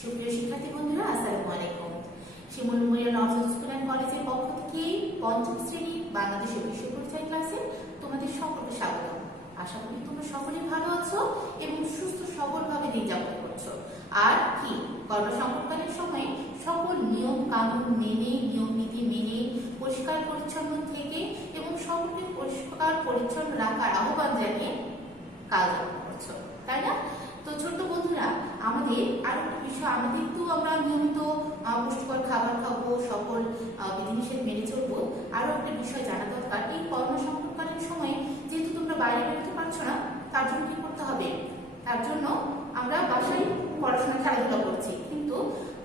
সুপ্রিয় শিক্ষার্থী বন্ধুরা, আসসালামু আলাইকুম। শিমুল মেমোরিয়াল নর্থ স্কুল অ্যান্ড কলেজের পক্ষ থেকে পঞ্চম শ্রেণী বাংলাদেশের বিশ্ব পরিচয় ক্লাসে তোমাদের সকলকে স্বাগত। আশা করি তোমরা সকলেই ভালো আছো এবং সুস্থ সবলভাবে দিন যাপন করছো। আর কি করোনা সংকটকালীন সময়ে সকল নিয়ম কানুন মেনে, নিয়ম নীতি মেনে, পরিষ্কার পরিচ্ছন্ন থেকে এবং সকলকে পরিষ্কার পরিচ্ছন্ন রাখার আহ্বান জানিয়ে কাজ করছো, তাই না? তো ছোট্ট বন্ধুরা, আমাদের আরো একটা বিষয়, আমাদের তো আমরা নিয়মিত পুষ্টিকর খাবার খাবো, সকল বিধিনিষেধ মেনে চলবো। আরো একটা বিষয় জানা দরকার, এই করোনা সংকটকালীন সময়ে যেহেতু তোমরা বাইরে বেরোতে পারছো না, তার জন্য কি করতে হবে? তার জন্য আমরা বাসায় পড়াশোনা খেলাধুলা করছি, কিন্তু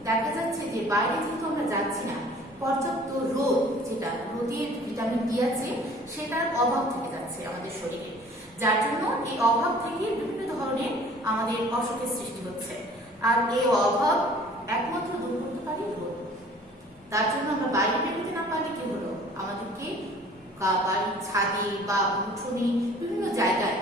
দেখা যাচ্ছে যে বাইরে যেহেতু আমরা যাচ্ছি না, পর্যাপ্ত রোদ, যেটা রোদের ভিটামিন ডি আছে, সেটার অভাব থেকে যাচ্ছে আমাদের শরীরে, যার জন্য এই অভাব থেকে বিভিন্ন ধরনের আমাদের অসুখের সৃষ্টি হচ্ছে। আর এই অভাব একমাত্র দূর করতে পারি রোদ। তার জন্য আমরা বাইরে বেরোতে না পারলে কি হলো, আমাদেরকে বাড়ির ছাদে বা উঠোনে বিভিন্ন জায়গায়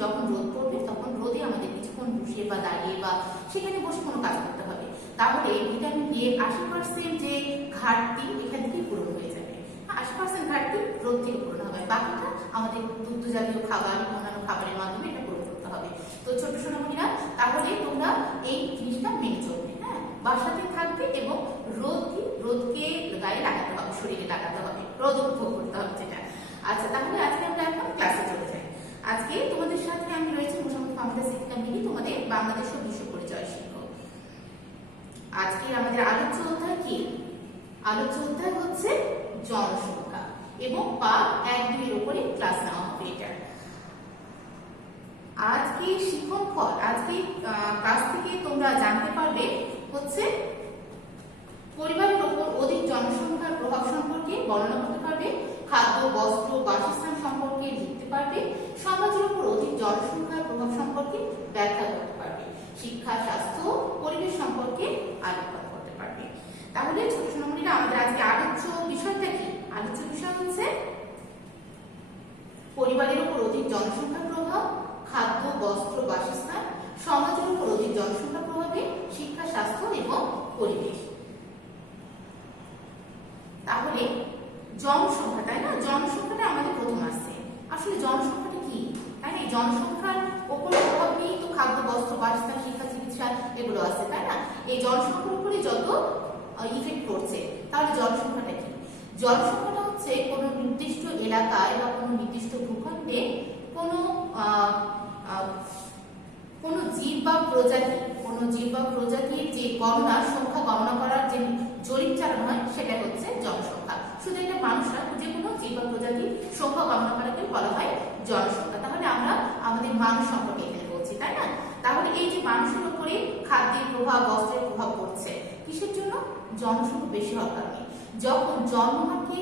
যখন রোদ পড়বে, তখন রোদে আমাদের কিছুক্ষণ বসে বা দাঁড়িয়ে বা সেখানে বসে কোনো কাজ করতে হবে। তাহলে ভিটামিন ডি এর 80% যে ঘাটতি এখান থেকে পূরণ হয়ে যাবে। 80% ঘাটতি রোদ থেকে পূরণ হবে, বাকিটা আমাদের দুগ্ধ জাতীয় খাবার, অন্যান্য খাবারের মাধ্যমে এটা পূরণ করতে হবে। তো ছোট সোনামণিরা, তাহলে তোমরা এই জিনিসটা মেনে চলবে, হ্যাঁ, বাসাতে থাকবে এবং রোদকে গায়ে লাগাতে হবে, শরীরে লাগাতে হবে, রোদ উপভোগ করতে হবে যেটা। আচ্ছা, তাহলে আজকে আমরা এখন ক্লাসে চলে যাই। আজকে তোমাদের সাথে আমি রয়েছি মোসাম্মদ ফাহমিদা সিদ্দিকা মিলি, তোমাদের বাংলাদেশ ও বিশ্ব পরিচয় শিক্ষক। আজকে আমাদের আলোচ্য অধ্যায় কি? আলোচ্য অধ্যায় হচ্ছে জনসংখ্যা এবং পাঠ 1-2 এর উপরে ক্লাস নেওয়া হবে এটা। আজকে শিক্ষক ফল, আজকে ক্লাস থেকে তোমরা জানতে পারবে হচ্ছে পরিবারের উপর অধিক জনসংখ্যার প্রভাব সম্পর্কে বর্ণনা করতে পারবে, খাদ্য, বস্ত্র, বাসস্থান সম্পর্কে লিখতে পারবে, সমাজের উপর অধিক জনসংখ্যার প্রভাব সম্পর্কে ব্যাখ্যা করতে পারবে, শিক্ষা, স্বাস্থ্য, পরিবেশ সম্পর্কে আলোকপাত করতে পারবে। তাহলে ছোট সোনামণিরা, আমাদের আজকে আলোচ্য বিষয়টা কি? আলোচ্য বিষয় হচ্ছে পরিবারের উপর অধিক জনসংখ্যার প্রভাব, খাদ্য, বস্ত্র, বাসস্থান, সমাজের উপর অধিক জনসংখ্যার প্রভাবে, শিক্ষা, স্বাস্থ্য এবং পরিবেশ। তাহলে জনসংখ্যা, তাই না? জনসংখ্যাটা আমাদের প্রথম আসছে। আসলে জনসংখ্যাটা কি, তাই না? জনসংখ্যার উপর প্রভাব নিয়েই তো খাদ্য, বস্ত্র, বাসস্থান, শিক্ষা, চিকিৎসা এগুলো আছে, তাই না? এই জনসংখ্যার উপরে যত ইফেক্ট পড়ছে, তাহলে জনসংখ্যাটা কি? জনসংখ্যাটা হচ্ছে কোনো নির্দিষ্ট এলাকায় বা কোনো নির্দিষ্ট ভূখণ্ডে কোনো জীব বা প্রজাতির যে সংখ্যা গণনা করার যে জরিপ চালানো হয়, সেটা হচ্ছে জনসংখ্যা। শুধু এটা মানুষ না, যে কোনো জীব বা প্রজাতির সংখ্যা গণনা করাকে বলা হয় জনসংখ্যা। তাহলে আমরা আমাদের মানুষ সম্পর্কে এখানে বলছি, তাই না? তাহলে এই যে মানুষের উপরে খাদ্যের প্রভাব, বস্ত্রের প্রভাব পড়ছে, কিসের জন্য? জনসংখ্যা বেশি হওয়ার কারণে। যখন জন্মহারকে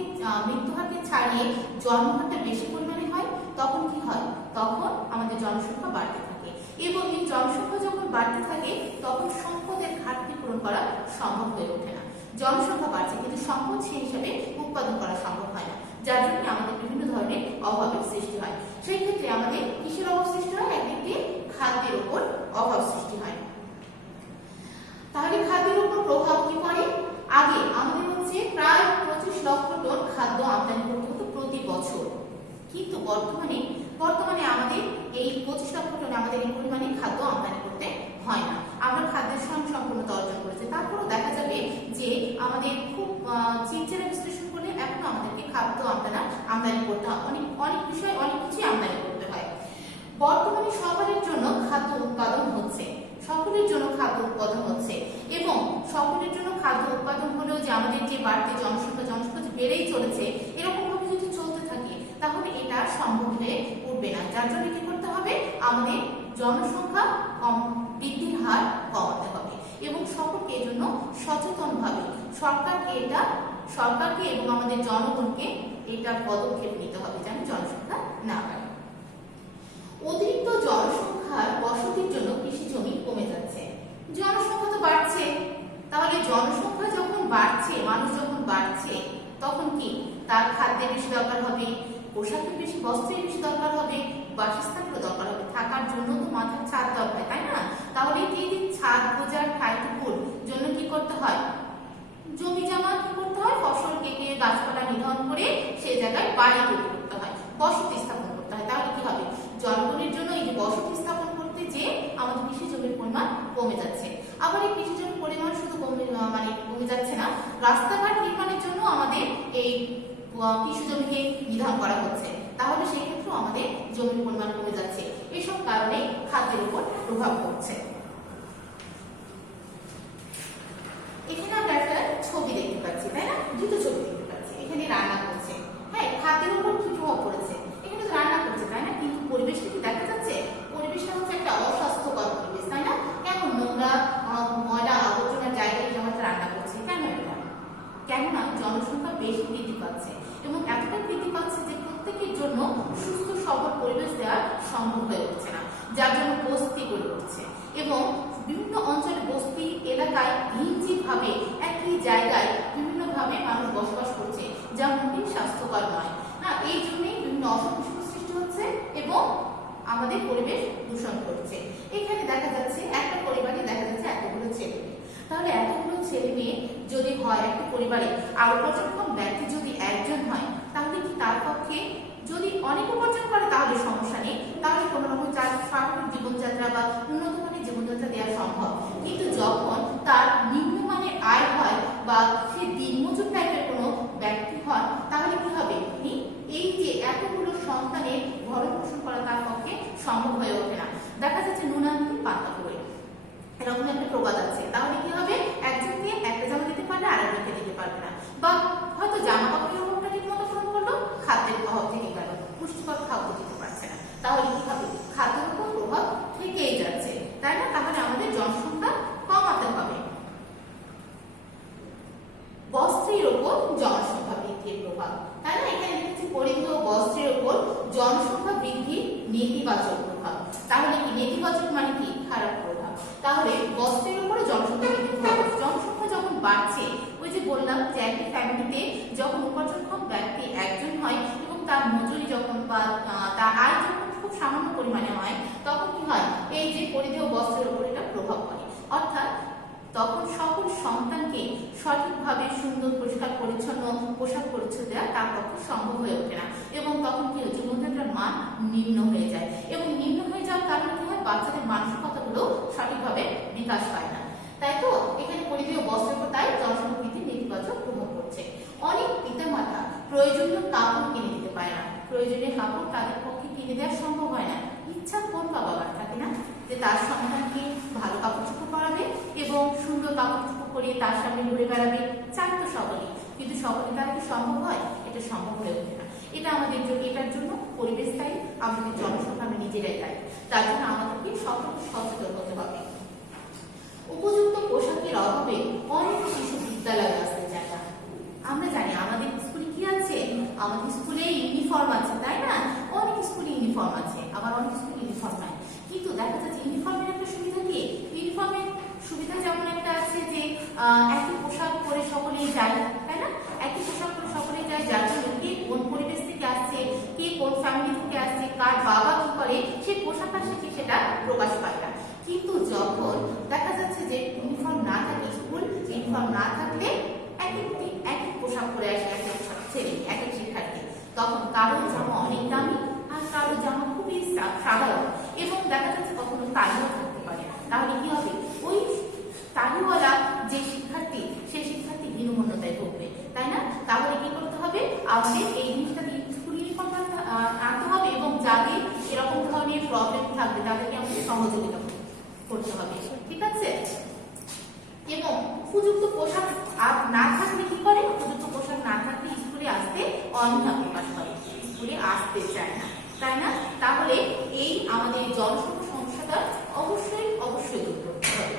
মৃত্যুহারকে ছাড়িয়ে জন্মহারটা বেশি পরিমাণে হয়, তখন কি হয়? তখন আমাদের জনসংখ্যা বাড়তে থাকে, এবং এই জনসংখ্যা যখন বাড়তে থাকে, তখন সম্পদের ঘাটতি পূরণ করা সম্ভব হয়ে ওঠে না। জনসংখ্যা বাড়ছে কিন্তু সম্পদ সেই হিসাবে উৎপাদন করা সম্ভব হয় না, যার জন্য আমাদের বিভিন্ন ধরনের অভাবের সৃষ্টি হয়। সেই ক্ষেত্রে আমাদের কিসের অভাব সৃষ্টি হয়? একদিকে খাদ্যের উপর অভাব সৃষ্টি হয়। তাহলে খাদ্যের উপর প্রভাব কি পড়ে? আগে আমাদের হচ্ছে প্রায় 25 লক্ষ টন খাদ্য আমদানি করতে হতো প্রতি বছর, কিন্তু বর্তমানে আমাদের এই 25 লক্ষ টন আমাদের এই পরিমাণে খাদ্য আমদানি করতে হয় না। আমরা খাদ্যের স্বয়ংসম্পূর্ণতা অর্জন করেছি। তারপরেও দেখা যাবে যে আমাদের খুব চিন্তার বিশ্লেষণ করলে এখনো আমাদেরকে খাদ্য আমদানি করতে হয়, অনেক কিছুই আমদানি করতে হয়। বর্তমানে সকলের জন্য খাদ্য উৎপাদন হচ্ছে, এবং সকলের জন্য খাদ্য উৎপাদন হলেও যে আমাদের যে বাড়তি জনসংখ্যা বেড়েই চলেছে, এরকম ভাবে যদি চলতে থাকে, তাহলে এটা সম্ভব হয়ে উঠবে না। যার জন্য কি করতে হবে? আমাদের জনসংখ্যা বৃদ্ধির হার কমাতে হবে, এবং সকলকে এই জন্য সচেতনভাবে সরকারকে এবং আমাদের জনগণকে এটা পদক্ষেপ নিতে হবে, যেন জনসংখ্যা না বাড়ে। অতিরিক্ত জনসংখ্যার বসতির জন্য কৃষি জমি কমে যাচ্ছে। জনসংখ্যা তো বাড়ছে, তাহলে জনসংখ্যা যখন বাড়ছে, মানুষ যখন বাড়ছে, তখন কি তার খাদ্যের বেশি দরকার হবে, পোশাকের বেশি, বস্ত্রের বেশি দরকার হবে, বাসস্থানেরও দরকার হবে। থাকার জন্য তো মাথার ছাদ দরকার, তাই না? তাহলে এই যে ছাদ, পূজার ঠাই টুকুর করতে হয়? জমি জমা কি করতে হয়? ফসল কেটে গাছপালা নিধন করে সেই জায়গায় বাড়ি তৈরি করতে হয়, বসতি স্থাপন করতে হয়। তাহলে কি হবে? জনগণের জন্য এই যে বসতি স্থাপন করতে যে আমাদের কৃষি জমির পরিমাণ কমে যাচ্ছে। আবার এই কৃষি জমির পরিমাণ শুধু কমে যাচ্ছে না, রাস্তাঘাট নির্মাণের জন্য আমাদের এই কৃষি জমিকে নিধন করা হচ্ছে। তাহলে সেই ক্ষেত্রেও আমাদের জমির পরিমাণ কমে যাচ্ছে। এসব কারণে খাদ্যের উপর প্রভাব পড়ছে। এখানে আমরা একটা ছবি দেখতে পাচ্ছি, তাই না? দুটো ছবি দেখতে পাচ্ছি। এখানে রান্না করছে, হ্যাঁ, খাদ্যের উপর কি প্রভাব পড়েছে? এখানে তো রান্না করছে, তাই না? কিন্তু পরিবেশটা কি দেখা যাচ্ছে? পরিবেশটা হচ্ছে একটা অস্বাস্থ্যকর পরিবেশ, তাই না? কেমন নোংরা, ময়লা আবর্জনার জায়গায় আমরা রান্না করছি। কেন এটা? কেননা জনসংখ্যা বেশি বৃদ্ধি পাচ্ছে এবং এতটা বৃদ্ধি পাচ্ছে যে প্রত্যেকের জন্য সুস্থ সবল পরিবেশ দেওয়া সম্ভব হয়ে উঠছে না, যার জন্য বস্তি গড়ে উঠছে এবং বিভিন্ন অঞ্চলে বস্তি এলাকায় ঘিঞ্চিভাবে একই জায়গায় বিভিন্নভাবে মানুষ বসবাস করছে, যা মোটেই স্বাস্থ্যকর নয়। এই জন্যই বিভিন্ন অসুখ বিসুখ সৃষ্টি হচ্ছে এবং আমাদের পরিবেশ দূষণ করছে। এখানে দেখা যাচ্ছে একটা পরিবারে দেখা যাচ্ছে এতগুলো ছেলে মেয়ে। তাহলে এতগুলো ছেলে মেয়ে যদি হয় একটা পরিবারে, আর উপার্জনক্ষম ব্যক্তি যদি একজন হয়, তাহলে কি তার পক্ষে যদি অনেক উপার্জন করে তাহলে সমস্যা নেই, তাহলে কোনো রকম স্বাভাবিক জীবনযাত্রা বা উন্নত মানের জীবনযাত্রা দেওয়া সম্ভব। কিন্তু যখন তার নিম্নমানের আয় হয় বা সে দিনমজুর টাইপের কোনো ব্যক্তি হয়, তাহলে কি হবে? এই যে এতগুলো সন্তানের ভরণ পোষণ করা তার পক্ষে সম্ভব হয়ে ওঠে না। দেখা যাচ্ছে নুন আনতে পান্তা ফুরায়, এরকম একটা প্রবাদ আছে। তাহলে কি হবে? একজনকে একটা জামা দিতে পারলে আরেকজনকে দিতে পারবে না, বা হয়তো জামা কাপড়ের অভাবটা ঠিক মতো পূরণ করলো, খাদ্যের অভাব থেকে গেল, পুষ্টিকর খাদ্য দিতে পারছে না। তাহলে কি হবে? খাদ্যের উপর প্রভাব থেকেই যাচ্ছে, তাই না? তাহলে আমাদের জনসংখ্যা কমাতে হবে। বস্ত্রের উপর জনসংখ্যা বৃদ্ধির প্রভাব, তাই না? এখানে লিখেছি পরিধেয় বস্ত্রের উপর জনসংখ্যা বৃদ্ধির নেতিবাচক প্রভাব। তাহলে কি নেতিবাচক মানে কি? খারাপ প্রভাব। তাহলে বস্ত্রের উপরে জনসংখ্যা বৃদ্ধির প্রভাব, জনসংখ্যা যখন বাড়ছে, ওই যে বললাম যে একটি ফ্যামিলিতে যখন উপার্জনক্ষম ব্যক্তি একজন হয় এবং তার মজুরি যখন বা তার আয় যখন খুব সামান্য পরিমাণে হয়, তখন কি হয়? এই যে পরিধেয় বস্ত্রের উপর এটা প্রভাব পড়ে। অর্থাৎ তখন সকল সন্তানকে সঠিকভাবে সুন্দর পরিষ্কার পরিচ্ছন্ন পোশাক পরিচ্ছদ দেওয়া তার পক্ষে সম্ভব হয়ে ওঠে না এবং তখন কি হয়? জীবনযাত্রার মান নিম্ন হয়ে যায় এবং নিম্ন হয়ে যাওয়ার কারণে কি হয়? বাচ্চাদের মানসিকতাগুলো সঠিকভাবে বিকাশ পায় না, তাই তো? এখানে পরিধেয় বস্ত্রের উপর তাই জনসংখ্যা বৃদ্ধির নেতিবাচক প্রভাব পড়ছে। অনেক পিতামাতা প্রয়োজনীয় কাপড় কিনে দিতে পারে না, প্রয়োজনীয় কাপড় তাদের পক্ষে কিনে দেওয়া সম্ভব হয় না। ইচ্ছা কোন বাবার থাকে না যে তার সন্তানকে ভালো কাপড় চোপড় পরাবে এবং সুন্দর কাপড় চোপড় পরিয়ে তার সামনে ঘুরে বেড়াবে, চায় তো সকলেই, কিন্তু সকলে তার কি সম্ভব হয়? এটা সম্ভব হয়ে ওঠে না। এটা আমাদের জন্য, এটার জন্য পরিবেশ দায়ী, আমাদের জনসংখ্যা আমরা নিজেরাই দায়ী। তার জন্য আমাদেরকে সকলকে সচেতন হতে হবে। উপযুক্ত পোশাকের অভাবে অনেক শিশু বিদ্যালয়ে আসতে চায় না। আমরা জানি আমাদের স্কুলে কি আছে? আমাদের স্কুলে ইউনিফর্ম আছে, তাই না? অনেক স্কুলে ইউনিফর্ম আছে, আবার অনেক স্কুলে ইউনিফর্ম নাই। কিন্তু দেখা যাচ্ছে ইউনিফর্মের একটা সুবিধা কি? ইউনিফর্মের সুবিধা যেমন একটা আছে যে একই পোশাক পরে সকলেই যায়, তাই না? একই পোশাক পরে সকলেই যায়, যার জন্য কে কোন পরিবেশ থেকে আসছে, কে কোন ফ্যামিলি থেকে আসছে, কার বাবা কি করে, সেই পোশাক আসে কি সেটা প্রকাশ পায় না। কিন্তু যখন দেখা যাচ্ছে যে ইউনিফর্ম না থাকে, স্কুল ইউনিফর্ম না থাকলে এক পোশাক পরে আসে এক এক ছেলে, এক এক শিক্ষার্থী, তখন কারোর জামা অনেক দামি আর কারোর জামা খুবই সাধারণ এবং দেখা যাচ্ছে কখনো তালিও থাকতে পারে। তাহলে কি হবে? ওই তালিওয়ালা যে শিক্ষার্থী, সেই শিক্ষার্থী হীনমন্যতায় ভুগবে, তাই না? তাহলে কি করতে হবে? আমাদের এই জিনিসটা স্কুল ইউনিফর্ম আনতে হবে এবং যাদের এরকম ধরনের প্রবলেম থাকবে তাদেরকে আমাদের সহযোগিতা করতে হবে, ঠিক আছে? এবং উপযুক্ত পোশাক না থাকলে কি করে? উপযুক্ত পোশাক না থাকলে স্কুলে আসতে অনীহা প্রকাশ করে, স্কুলে আসতে চায় না, তাই না? তাহলে এই আমাদের জনসংখ্যা সমস্যাটা অবশ্যই দূর করতে হবে।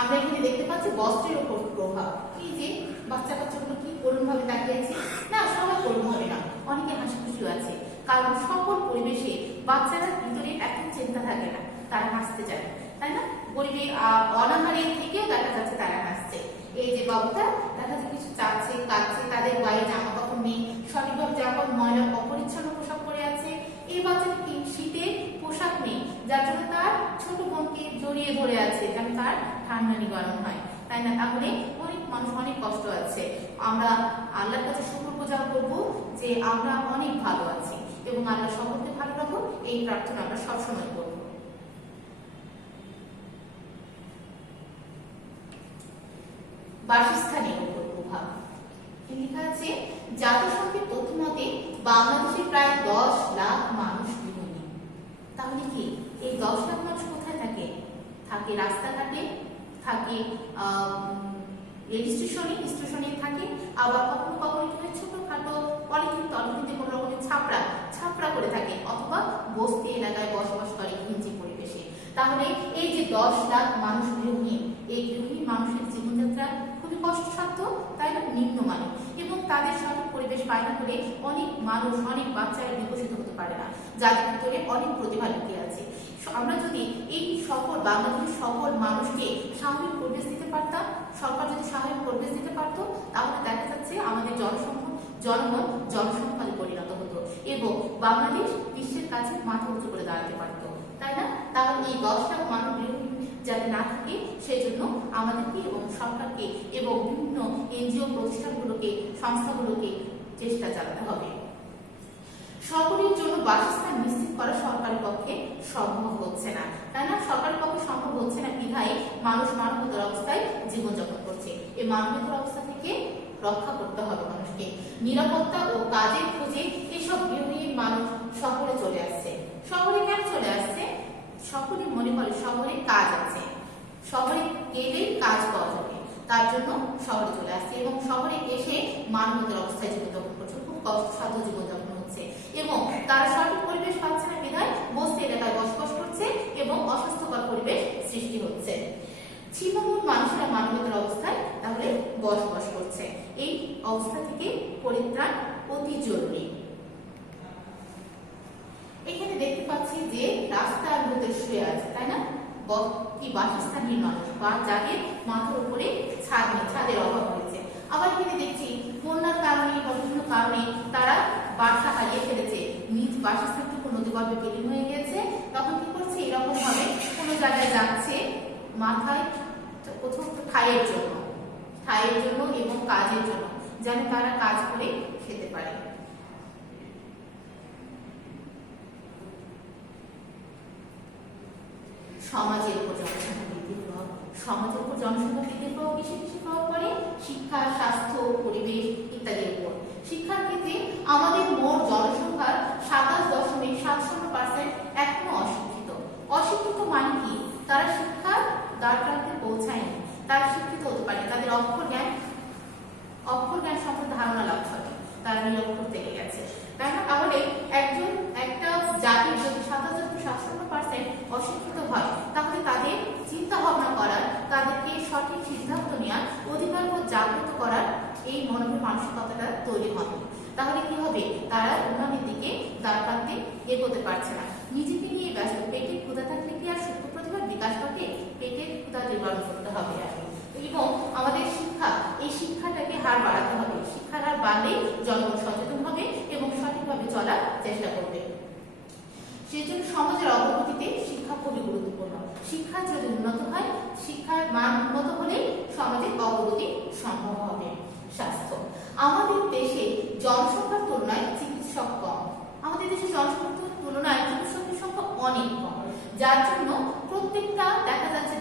আমরা এখানে দেখতে পাচ্ছি বস্ত্রের উপর প্রভাব। এই যে বাচ্চা কাচ্চাগুলো কি করুণ ভাবে তাকিয়েছে না, সবাই করুণ হবে না, অনেকে হাসি খুশিও আছে, কারণ সকল পরিবেশে বাচ্চারা ভিতরে এখন চিন্তা থাকে না, তারা হাসতে চায়, তাই না? গরিবের অনাহারের থেকেও দেখা যাচ্ছে তারা হাসছে। এই যে বাবুটা দেখা যাচ্ছে কিছু চাচ্ছে, কাচ্ছে, তাদের গায়ে জামা কাপড় নেই, সঠিকভাবে জামা কাপড় ময়লা অপরিচ্ছন্ন পোশাক পরে আছে। এই বাচ্চাটা কি শীতে পোশাক নেই, যার জন্য তার ছোট বোনকে জড়িয়ে ধরে আছে, যেন তার ঠান্ডা নিবারণ হয়, তাই না? তাহলে অনেক মানুষ অনেক কষ্ট আছে। আমরা আল্লাহর কাছে শুকরগুজার করবো যে আমরা অনেক ভালো আছি এবং আল্লাহ সকলকে ভালো রাখো, এই প্রার্থনা আমরা সবসময় করবো। বাসস্থানের উপর প্রভাব লেখা আছে, জাতিসংঘের তথ্য মতে বাংলাদেশে প্রায় 10 লাখ মানুষ গৃহহীন। তাহলে কি এই 10 লাখ মানুষ কোথায় থাকে? থাকে রাস্তাঘাটে, থাকে স্টেশনে থাকে, আবার কখনো কখনো কি হয় ছোটখাটো পলিথিন কোনো রকমের ছাপড়া করে থাকে, অথবা বস্তি এলাকায় বসবাস করে ঘিঞ্জি পরিবেশে। তাহলে এই যে 10 লাখ মানুষ গৃহহীন, এই গৃহহীন মানুষের জীবনযাত্রা খুবই কষ্টসাধ্য, তাই না? নিম্নমানের, এবং তাদের সঠিক পরিবেশ পায় না বলে অনেক মানুষ, অনেক বাচ্চারা বিকশিত হতে পারে না, যাদের ভিতরে অনেক প্রতিভা লুকিয়ে আছে। আমরা যদি এই বাংলাদেশের সকল মানুষকে স্বাভাবিক পরিবেশ দিতে পারতাম, সরকার যদি স্বাভাবিক পরিবেশ দিতে পারত, তাহলে দেখা যাচ্ছে আমাদের জনগণ জনসংখ্যায় পরিণত হতো এবং বাংলাদেশ বিশ্বের কাছে মাথা উঁচু করে দাঁড়াতে পারতো, তাই না? তাহলে এই 10 লাখ মানুষ যাতে না থাকে, সেই জন্য আমাদেরকে এবং সরকারকে এবং বিভিন্ন এনজিও প্রতিষ্ঠানগুলোকে, সংস্থাগুলোকে চেষ্টা চালাতে হবে। সকলের জন্য বাসস্থান নিশ্চিত করা সরকারের পক্ষে সম্ভব হচ্ছে না, তাই না? সরকারের পক্ষে সম্ভব হচ্ছে না বিধায় মানুষ মানবতার অবস্থায় জীবনযাপন করছে। এই মানবতার অবস্থা থেকে রক্ষা করতে হবে মানুষকে। নিরাপত্তা ও কাজের খোঁজে এসব গৃহহীন মানুষ শহরে চলে আসছে। শহরে কেন চলে আসছে? সকলে মনে করে শহরে কাজ আছে, শহরে গেলেই কাজ পাওয়া যাবে, তার জন্য শহরে চলে আসছে এবং শহরে এসে মানবতার অবস্থায় জীবনযাপন করছে, খুব কষ্টসাধ্য জীবনযাপন হচ্ছে এবং তারা সঠিক পরিবেশ পাচ্ছে না বিধায় বস্তি এলাকায় বসবাস করছে এবং অস্বাস্থ্যকর পরিবেশ সৃষ্টি হচ্ছে। ছিন্নমূল মানুষেরা মানবতার অবস্থায় তাহলে বসবাস করছে। এই অবস্থা থেকে পরিত্রাণ অতি জরুরি। এখানে দেখতে পাচ্ছি যে রাস্তার মধ্যে শুয়ে আছে, তাই না? কি বাসস্থানহীন মানুষ, বা যাদের মাথার উপরে ছাদ নেই, ছাদের অভাব হয়েছে। আবার এখানে দেখছি বন্যার কারণে বা বিভিন্ন কারণে তারা বাসা হারিয়ে ফেলেছে, নিজ বাসস্থানটুকু নদীগর্ভে বিলীন হয়ে গেছে। তখন কি করছে? এরকম ভাবে কোনো জায়গায় যাচ্ছে মাথায় কোথাও ঠাইয়ের জন্য এবং কাজের জন্য, যেন তারা কাজ করে খেতে পারে। সমাজের উপর জনসংখ্যা বৃদ্ধির প্রভাব। সমাজের উপর জনসংখ্যা বৃদ্ধির প্রভাব কিসে প্রভাব পড়ে? শিক্ষা, স্বাস্থ্য, পরিবেশ ইত্যাদির উপর। শিক্ষার ক্ষেত্রে আমাদের মোট জনসংখ্যার 27.70% এখনো অশিক্ষিত। অশিক্ষিত মানে কি? তারা শিক্ষার দ্বারপ্রান্তে পৌঁছায়নি, তারা শিক্ষিত হতে পারে, তাদের অক্ষর জ্ঞান সম্পর্কে ধারণা লাভ করে, তারা নিরক্ষর থেকে গেছে, তাই না? তাহলে একটা জাতির যদি 27.70% অশিক্ষিত হয়, তাহলে তাদের চিন্তা ভাবনা করার, তাদেরকে সঠিক সিদ্ধান্ত নেওয়ার, অধিকার জাগ্রত করার এই মনোভাব মানসিকতাটা তৈরি হবে। তাহলে কি হবে? তারা উন্নয়নের দিকে দ্বারপ্রান্তে এগোতে পারছে না, নিজেকে নিয়ে ব্যস্ত। পেটের ক্ষুধা থাকলে কি আর সুপ্ত প্রতিভার বিকাশ ঘটে? পেটের ক্ষুধা নিবারণ করতে হবে এবং আমাদের এই শিক্ষাটাকে হার বাড়াতে হবে। শিক্ষার হার বাড়লেই জনগণ সচেতন হবে এবং সঠিকভাবে চলার চেষ্টা করবে। সেই জন্য সমাজের অগ্রগতিতে শিক্ষা খুবই গুরুত্বপূর্ণ। শিক্ষা যদি উন্নত হয়, শিক্ষার মান উন্নত হলে সমাজের অগ্রগতি সম্ভব হবে। স্বাস্থ্য। আমাদের দেশে জনসংখ্যার তুলনায় চিকিৎসক কম। আমাদের দেশে জনসংখ্যার তুলনায় চিকিৎসকের সংখ্যা অনেক কম, যার জন্য প্রত্যেকটা দেখা যাচ্ছে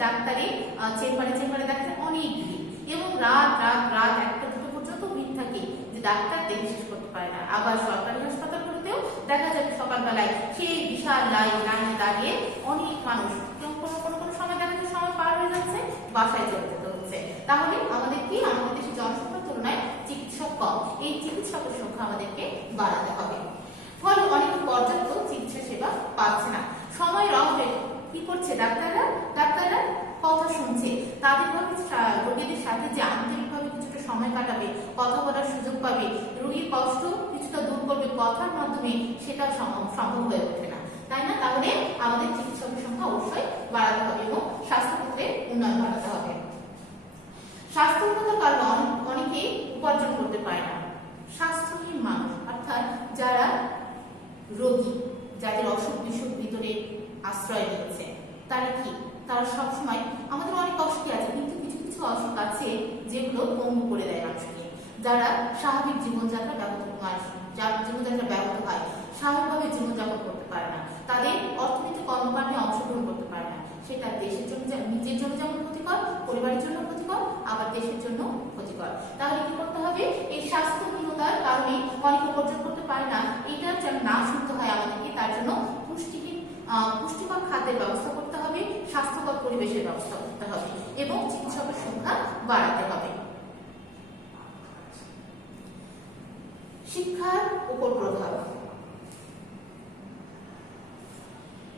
চেম্বারে ডাক্তার অনেক ভিড় এবং রাত 1-2 পর্যন্ত ভিড় থাকে, যে ডাক্তার দেখে শেষ করতে পারে না। আবার সরকারি হাসপাতালগুলোতেও দেখা যাবে সকালবেলায় সেই বিশাল লাইনে দাঁড়িয়ে অনেক মানুষ, কোনো সময় দেখা যাচ্ছে সময় পার হয়ে যাচ্ছে, বাসায় চলে যেতে হচ্ছে। তাহলে আমাদের দেশে জনসংখ্যার তুলনায় চিকিৎসক কম, এই চিকিৎসকের সংখ্যা আমাদেরকে বাড়াতে হবে। ফলে অনেক পর্যাপ্ত চিকিৎসা সেবা পাচ্ছে না। সময়ের অভাবে কি করছে? ডাক্তাররা কথা শুনছে, তাদের রোগীদের সাথে যে আন্তরিকভাবে কিছুটা সময় কাটাবে, কথা বলার সুযোগ পাবে, রোগীর কষ্ট কিছুটা দূর করবে কথার মাধ্যমে, সেটা সম্ভব হয়ে ওঠে না, তাই না? তাহলে আমাদের চিকিৎসকের সংখ্যা অবশ্যই বাড়াতে হবে এবং স্বাস্থ্যক্ষেত্রে উন্নয়ন বাড়াতে হবে। স্বাস্থ্য উন্নতির কারণে অনেকে উপার্জন করতে পারে না। স্বাস্থ্যহীন মানুষ অর্থাৎ যারা রোগী, যাদের অসুখ বিসুখ ভিতরে আশ্রয় নিয়েছে, তারা সবসময় নয়, আমাদের অনেক অসুখই আছে, কিন্তু কিছু কিছু অসুখ আছে যেগুলো পঙ্গু করে দেয় মানুষকে, যারা স্বাভাবিক জীবনযাত্রা ব্যাহত হয়, স্বাভাবিকভাবে জীবনযাপন করতে পারে না, তাদের অর্থনৈতিক কর্মকাণ্ডে অংশগ্রহণ করতে পারে না। সেটা দেশের জন্য, নিজের জন্য যেমন ক্ষতিকর, পরিবারের জন্য ক্ষতিকর, আবার দেশের জন্য ক্ষতিকর। তাহলে কি করতে হবে? এই স্বাস্থ্যহীনতার কারণে অনেক উপার্জন করতে পারে না, এটা যেন না শুনতে হয় আমাদেরকে, তার জন্য পুষ্টিকর খাদ্যের ব্যবস্থা করতে হবে, স্বাস্থ্যকর পরিবেশের ব্যবস্থা করতে হবে এবং চিকিৎসকের সংখ্যা বাড়াতে হবে। শিক্ষার উপর প্রভাব।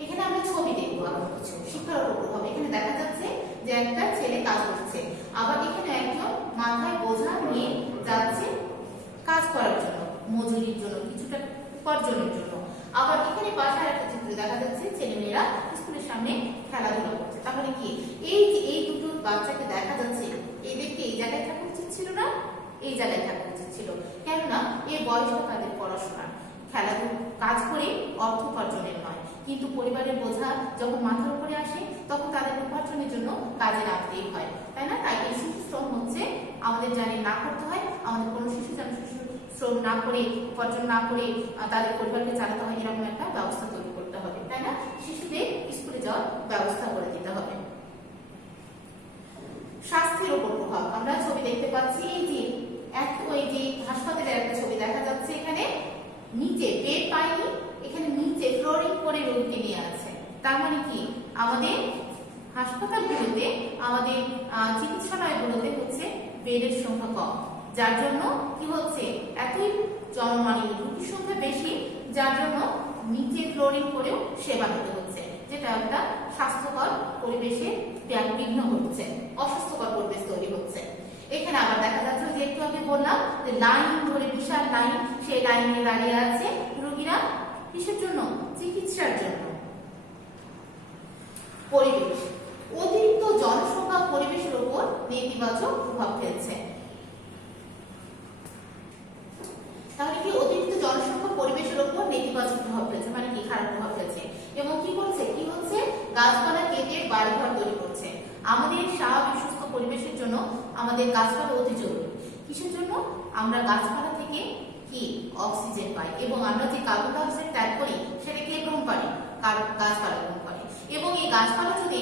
এখানে আমরা ছবি দেখবো, আবার কিছু শিক্ষার উপর প্রভাব। এখানে দেখা যাচ্ছে যে একটা ছেলে কাজ করছে, আবার এখানে একজন মাথায় বোঝা নিয়ে যাচ্ছে কাজ করার জন্য, মজুরির জন্য, কিছুটা উপার্জনের জন্য। আবার এখানে পাশে একটা চিত্র দেখা যাচ্ছে, ছেলেমেয়েরা স্কুলের সামনে খেলাধুলা করছে। তাহলে কি এই দুটো বাচ্চাকে দেখা যাচ্ছে, এদেরকে এই জায়গায় থাকা উচিত ছিল না, এই জায়গায় থাকা উচিত ছিল, কেননা এই বয়সটা তাদের পড়াশোনা, খেলাধুলা, কাজ করে অর্থ উপার্জনের নয়। কিন্তু পরিবারের বোঝা যখন মাথার উপরে আসে, তখন তাদের উপার্জনের জন্য কাজে নামতেই হয়, তাই না? তাই এই শিশু শ্রম হচ্ছে আমাদের জানি না করতে হয়, আমাদের কোনো শিশু যেন শিশু শ্রম না করে, উপার্জন না করে তাদের পরিবারকে চালাতে হয়, এরকম একটা ব্যবস্থা তৈরি করতে হবে, তাই না? শিশুদের স্কুলে যাওয়ার ব্যবস্থা করে দিতে হবে। স্বাস্থ্যের উপর প্রভাব। আমরা ছবি দেখতে পাচ্ছি, এই যে হাসপাতালের একটা ছবি দেখা যাচ্ছে, এখানে নিচে বেড পায়নি, এখানে নিচে ফ্লোরিং করে রোগীকে নিয়ে আছে। তার মানে কি, আমাদের হাসপাতালগুলোতে, আমাদের চিকিৎসালয়গুলোতে হচ্ছে বেডের সংখ্যা কম, যার জন্য কি হচ্ছে, এতই জনমানব রোগীর সংখ্যা বেশি, যার জন্য নিচে ফ্লোরিং করেও সেবা দিতে হচ্ছে, যেটা একটা স্বাস্থ্যকর পরিবেশে বিঘ্ন হচ্ছে, অস্বাস্থ্যকর পরিবেশ তৈরি হচ্ছে। এখানে আবার দেখা যাচ্ছে যে একটু আগে বললাম যে লাইন ধরে, বিশাল লাইন, সেই লাইনে দাঁড়িয়ে আছে রোগীরা, কিসের জন্য? চিকিৎসার জন্য। পরিবেশ। অতিরিক্ত জনসংখ্যা পরিবেশের উপর নেতিবাচক প্রভাব ফেলছে। তাহলে কি, অতিরিক্ত জনসংখ্যা পরিবেশের উপর নেতিবাচক প্রভাব ফেলছে, মানে কি, খারাপ প্রভাব ফেলছে। এবং কি করছে, কি হচ্ছে, গাছপালা কেটে বাড়িঘর তৈরি করছে। আমাদের স্বাভাবিক সুস্থ পরিবেশের জন্য আমাদের গাছপালা অতি জরুরি। কিসের জন্য? আমরা গাছপালা থেকে কি অক্সিজেন পাই, এবং আমরা যে কার্বন ডাই অক্সাইড ত্যাগ করি সেটা কে গ্রহণ করে? গাছপালা গ্রহণ করে। এবং এই গাছপালা যদি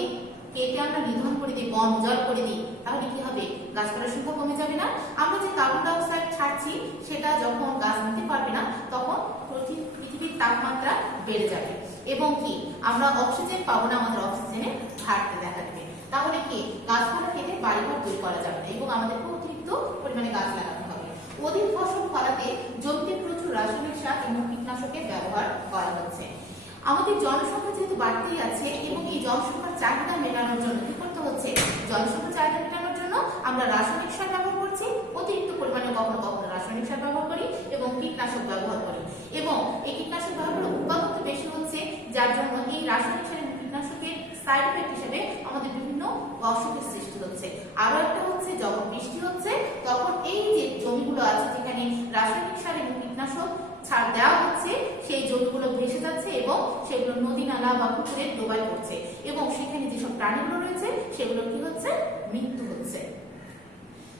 কেটে আমরা নিধন করে দিই, বন উজাড় করে দিই, তাহলে কি হবে? গাছপালার সংখ্যা কমে যাবে না? আমরা যে কার্বন ডাই অক্সাইড ছাড়ছি, সেটা যখন গাছ নিতে পারবে না, তখন পৃথিবীর তাপমাত্রা বেড়ে যাবে, এবং কি আমরা অক্সিজেন পাবো না, আমাদের অক্সিজেনের ঘাটতি দেখা দেবে। তাহলে কি, গাছপালা কেটে বাড়িঘর তৈরি করা যাবে না, এবং আমাদেরকে অতিরিক্ত পরিমাণে গাছ লাগাতে হবে। অধিক ফসল ফলাতে জমিতে প্রচুর রাসায়নিক সার এবং কীটনাশকের ব্যবহার করা হচ্ছে। আমাদের জনসংখ্যা যেহেতু বাড়তেই আছে, এবং এই জনসংখ্যার চাহিদা মেটানোর জন্য কি করতে হচ্ছে? জনসংখ্যার চাহিদা মেটানোর জন্য আমরা রাসায়নিক সার ব্যবহার করছি, অতিরিক্ত পরিমাণে কখনো কখনো রাসায়নিক সার ব্যবহার করি, এবং কীটনাশক ব্যবহার করি, এবং এই কীটনাশক ব্যবহারের উৎপাদন বেশি হচ্ছে, যার জন্য এই রাসায়নিক সার এবং কীটনাশকের সাইড এফেক্ট হিসেবে আমাদের বিভিন্ন অসুখের সৃষ্টি হচ্ছে। আরো একটা হচ্ছে, যখন বৃষ্টি হচ্ছে, তখন এই যে জমিগুলো আছে যেখানে রাসায়নিক সার এবং কীটনাশক ছাড় দেওয়া হচ্ছে, সেই জমিগুলো ভেসে যাচ্ছে, এবং সেগুলো নদী নালা বা পুকুরে ডোবায় পড়ছে, এবং সেখানে যেসব প্রাণীগুলো রয়েছে সেগুলো কি হচ্ছে? মৃত্যু হচ্ছে।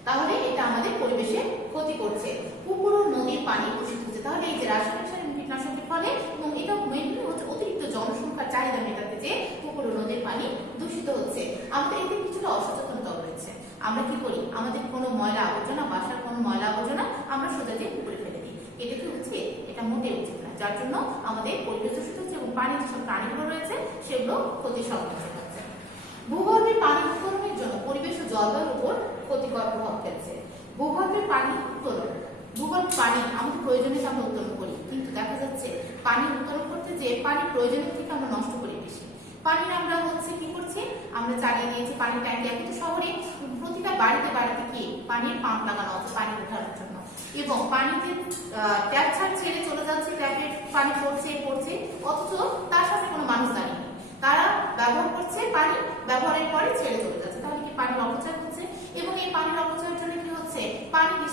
তাহলে এটা আমাদের পরিবেশে ক্ষতি করছে। পুকুর ও নদীর পানি দূষিত হচ্ছে। তাহলে এই যে রাসায়নিক সার এবং কীটনাশকের ফলে, এবং এটা মেইনলি হচ্ছে অতিরিক্ত জনসংখ্যার চাহিদা মেটাতে যে পুকুর ও নদীর পানি দূষিত হচ্ছে। আমাদের এতে কিছুটা অসচেতনতা রয়েছে। আমরা কি করি? আমাদের কোনো ময়লা আবর্জনা, বাসার কোনো ময়লা আবর্জনা আমরা সোজা দিয়ে পুকুরে ফেলে দিই। এটা কি উচিত? এটা মোটেই উচিত না, যার জন্য আমাদের পরিবেশ দূষিত হচ্ছে, এবং পানি যেসব প্রাণীগুলো রয়েছে সেগুলো ক্ষতির সম্মুখীন হচ্ছে। ভূগর্ভে পানি উত্তোলনের জন্য পরিবেশ ও জলবায়ুর উপর ক্ষতিকর প্রভাব ফেলছে। ভূগর্ভে পানি উত্তোলন, ভূগর্ভে পানি আমাদের প্রয়োজনীয় আমরা উত্তোলন করি, কিন্তু দেখা যাচ্ছে পানি উত্তোলন করতে যে পানি প্রয়োজনের থেকে আমরা নষ্ট করি বেশি। পানি আমরা হচ্ছে কি করছি, আমরা চালিয়ে নিয়েছি পানি ট্যাঙ্কি। এখন তো শহরে প্রতিটা বাড়িতে বাড়িতে কি পানির পাম্প লাগানো আছে পানি ওঠানোর জন্য, এবং পানিতে ট্যাপ ছাড় ছেড়ে চলে যাচ্ছে, ট্যাপের পানি পড়ছে, অথচ তার সাথে কোনো মানুষ দাঁড়িয়ে নেই। তারা ব্যবহার করছে পানি, ব্যবহারের পরে ছেড়ে চলে যাচ্ছে। তাহলে কি পানির অপচয় হচ্ছে, এবং এই পানির অপচয়ের জন্য কি হচ্ছে? পানির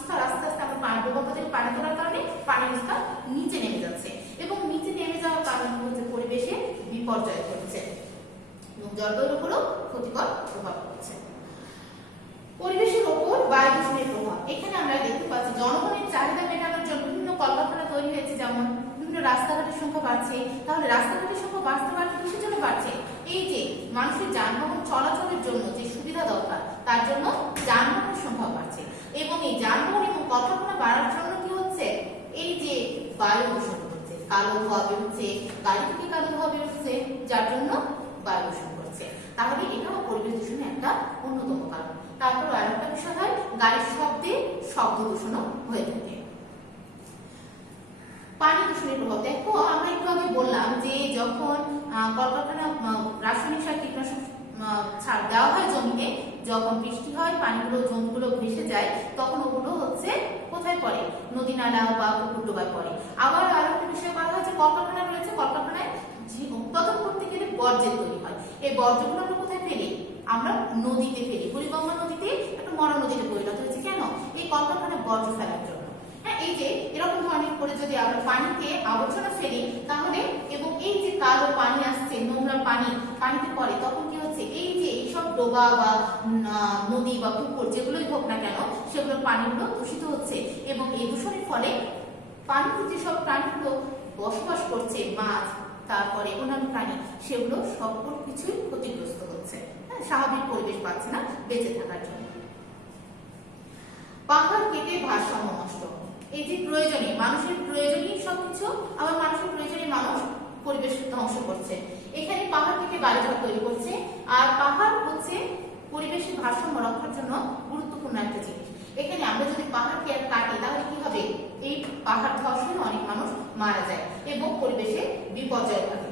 স্তর আস্তে আস্তে আমরা ভূগর্ভ থেকে পানি তোলার কারণে পানির স্তর নিচে নেমে যাচ্ছে, এবং নিচে নেমে যাওয়ার কারণে হচ্ছে পরিবেশে বিপর্যয় ঘটছে। এবং জলবায়ুর উপরও ক্ষতিকর প্রভাব পড়ছে। পরিবেশের ওপর বায়ু দূষণের প্রভাব। এখানে আমরা দেখতে পাচ্ছি জনগণের চাহিদা মেটানোর জন্য বিভিন্ন কলকারখানা তৈরি হয়েছে, যেমন বিভিন্ন রাস্তাঘাটের সংখ্যা বাড়ছে। তাহলে রাস্তাঘাটের সংখ্যা বাড়তে বাড়তে কিসের জন্য বাড়ছে? এই যে মানুষের যানবাহন চলাচলের জন্য যে সুবিধা দরকার তার জন্য যানবাহনের সংখ্যা বাড়ছে, এবং এই যানবাহন এবং কলকারখানা বাড়ার জন্য কি হচ্ছে? এই যে বায়ু দূষণ হচ্ছে, কালো ধোঁয়া বেরোচ্ছে, গাড়ি থেকে কালো ধোঁয়া বেরোচ্ছে, যার জন্য বায়ু দূষণ করছে। তাহলে এটাও পরিবেশ দূষণের একটা অন্যতম কারণ। তারপর আরেকটা বিষয় হয় গাড়ির শব্দে শব্দ দূষণও হয়ে থাকে। পানি দূষণের প্রভাব। দেখো আমরা একটু আগে বললাম যে যখন কলকারখানা রাসায়নিক সার কীটনাশক ছাড় দেওয়া হয় জমিতে, যখন বৃষ্টি হয় পানিগুলো জমিগুলো ভেসে যায়, তখন ওগুলো হচ্ছে কোথায় পড়ে? নদী নালা বা পুকুর ডোবায় পড়ে। আবার আরো একটা বিষয় বলা হয় যে কলকারখানা রয়েছে, কলকারখানায় উৎপাদন করতে গেলে বর্জ্য তৈরি হয়। এই বর্জ্যগুলো আমরা কোথায় ফেলি? আমরা নদীতে ফেলি। বুড়িগঙ্গা নদীতে একটা মরা নদীতে পরিণত হয়েছে। কেন? এই কলকারখানায় বর্জ্য ফেলার জন্য। হ্যাঁ, এই যে এরকম ধরনের করে যদি আমরা পানিতে আবর্জনা ফেলি, তাহলে এবং এই যে কালো পানি আসছে, নোংরা পানি পানিতে পড়ে, তখন কি হচ্ছে? এই যে এইসব ডোবা বা নদী বা পুকুর যেগুলোই হোক না কেন, সেগুলোর পানিগুলো দূষিত হচ্ছে, এবং এই দূষণের ফলে পানিতে যেসব প্রাণীগুলো বসবাস করছে, মাছ তারপরে অন্যান্য প্রাণী, সেগুলো সকল কিছুই ক্ষতিগ্রস্ত হচ্ছে। হ্যাঁ, স্বাভাবিক পরিবেশ পাচ্ছে না বেঁচে থাকার জন্য। পাহাড় কেটে ভারসাম্য নষ্ট। এই যে প্রয়োজনে মানুষের প্রয়োজনই সবকিছু, আবার মানুষের প্রয়োজনে মানুষ পরিবেশ ধ্বংস করছে। এখানে পাহাড় কেটে বাড়িঘর তৈরি করছে, আর পাহাড় হচ্ছে পরিবেশের ভারসাম্য রক্ষার জন্য গুরুত্বপূর্ণ একটা জিনিস। এখানে আমরা যদি পাহাড়কে কাটি তাহলে কি হবে? এই পাহাড় ধসে অনেক মানুষ মারা যায় এবং পরিবেশে বিপর্যয় ঘটে।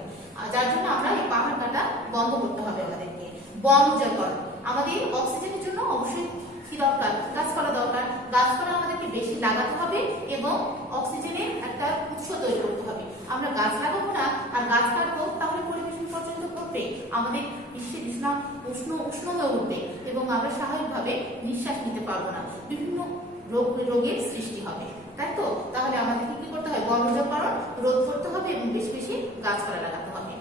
যার জন্য আমরা এই পাহাড় কাটা বন্ধ করতে হবে আমাদেরকে। বন উজাড়, আমাদের অক্সিজেনের জন্য অবশ্যই কি দরকার? গাছপালা দরকার। গাছপালা আমাদেরকে বেশি লাগাতে হবে এবং অক্সিজেনের একটা উৎস তৈরি করতে হবে। আমরা গাছ লাগাবো না আর গাছ কাটবো, তাহলে পরিবেশ বিপর্যয় ঘটবে, আমাদের বিশ্বের উষ্ণ হয়ে উঠবে এবং আমরা স্বাভাবিকভাবে নিঃশ্বাস নিতে পারবো না, বিভিন্ন রোগের সৃষ্টি হবে, তাই তো? তাহলে আমাদেরকে কি করতে হবে? বন উজাড়করণ রোধ করতে হবে এবং বেশি বেশি গাছপালা লাগাতে হবে।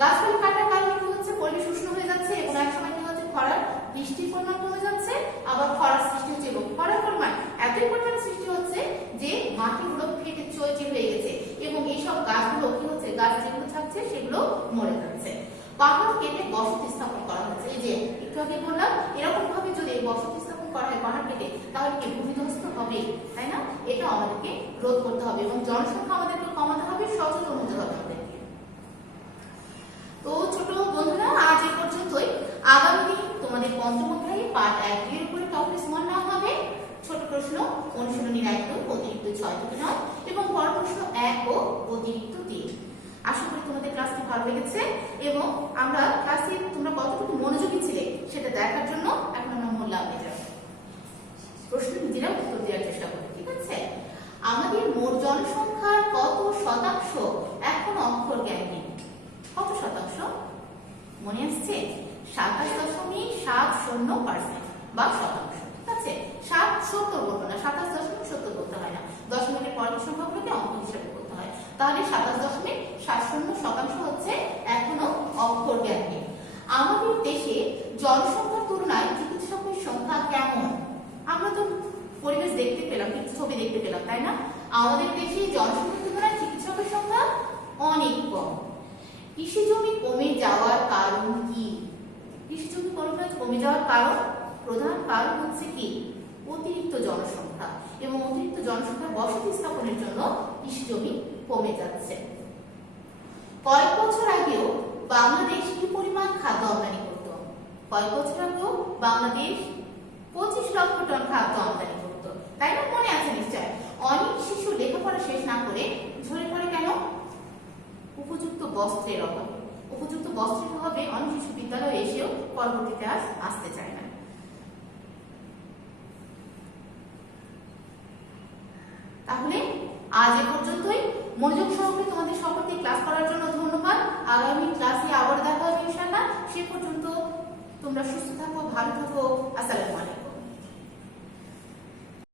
গাছপালা কাটার কারণে কি হচ্ছে? পরিবেশ উষ্ণ হয়ে যাচ্ছে এবং একসময় কি হচ্ছে? খরার বৃষ্টির পরিমাণ কমে যাচ্ছে, আবার খরার সৃষ্টি হচ্ছে এবং খরার পরিমাণ এতই পরিমাণে সৃষ্টি হচ্ছে যে মাটিগুলো ফেটে চৌচির হয়ে গেছে এবং এইসব গাছগুলো কি হচ্ছে? গাছ যেগুলো থাকছে সেগুলো মরে যাচ্ছে। পাহাড় কেটে বসতি স্থাপন করা হচ্ছে। এই যে একটু আগে বললাম, এরকম ভাবে যদি বসতি স্থাপন করা হয় পাহাড় কেটে, তাহলে কি ভূমিধ্বস্ত হবে, তাই না? এটা আমাদেরকে রোধ করতে হবে এবং জনসংখ্যা আমাদেরকে কমাতে হবে, সচেতন হতে হবে আমাদেরকে। তো ছোট বন্ধুরা, আজ এই পর্যন্তই। আগামী দিন তোমাদের পঞ্চম অধ্যায়ে পাঠ 1 এর উপরে টপিক সমান নেওয়া হবে। ছোট প্রশ্ন অনুশীলনীর 1, 2, অতিরিক্ত 6 থেকে 9 এবং বড় প্রশ্ন 1 ও অতিরিক্ত 3। আশা করি তোমাদের ক্লাসটি ভালো লেগেছে এবং আমরা ক্লাসে তোমরা কতটুকু মনোযোগী ছিলে সেটা দেখার জন্য এখন আমরা মূল লাভে যাব। প্রশ্ন নিজেরা উত্তর দেওয়ার চেষ্টা করবে, ঠিক আছে? আমাদের মোট জনসংখ্যার কত শতাংশ এখন অক্ষর জ্ঞান নেই? কত শতাংশ মনে আসছে? 27.70% বা শতাংশ, ঠিক আছে? 70 বলবো না, 27.70 বলতে হয় না, দশমিকের পরের সংখ্যাগুলোকে অঙ্ক হিসাবে করতে হয়। তাহলে 27.70% হচ্ছে এখনো অক্ষর জ্ঞান নেই। আমাদের দেশে জনসংখ্যার তুলনায় চিকিৎসকের সংখ্যা কেমন? আমরা তো পরিবেশ দেখতে পেলাম, ছবি দেখতে পেলাম, তাই না? আমাদের দেশে জনসংখ্যার তুলনায় চিকিৎসকের সংখ্যা অনেক কম। কৃষি জমি কমে যাওয়ার কারণ কি? কৃষি জমি কমে যাওয়ার প্রধান কারণ হচ্ছে কি? অতিরিক্ত জনসংখ্যা, এবং অতিরিক্ত জনসংখ্যা বসতি স্থাপনের জন্য কৃষি জমি কমে যাচ্ছে। কয়েক বছর আগেও বাংলাদেশ কি পরিমাণ খাদ্য আমদানি করত? কয়েক বছর আগেও বাংলাদেশ 25 লক্ষ টন খাদ্য আমদানি করত, তাই না? মনে আছে নিশ্চয়। অনেক শিশু লেখাপড়া শেষ না করে ঝরে পড়ে কেন? উপযুক্ত বস্ত্রের অভাবে। উপযুক্ত বস্ত্রের অভাবে অনেক শিশু বিদ্যালয়ে এসেও পরবর্তীতে আর আসতে চায় না। তাহলে আজ এ পর্যন্তই। মনোযোগ সহকারে তোমাদের সকলকে ক্লাস করার জন্য ধন্যবাদ। আগামী ক্লাসে আবার দেখা হবে ইনশাআল্লাহ। সে পর্যন্ত তোমরা সুস্থ থাকো, ভালো থাকো। আসসালামু আলাইকুম।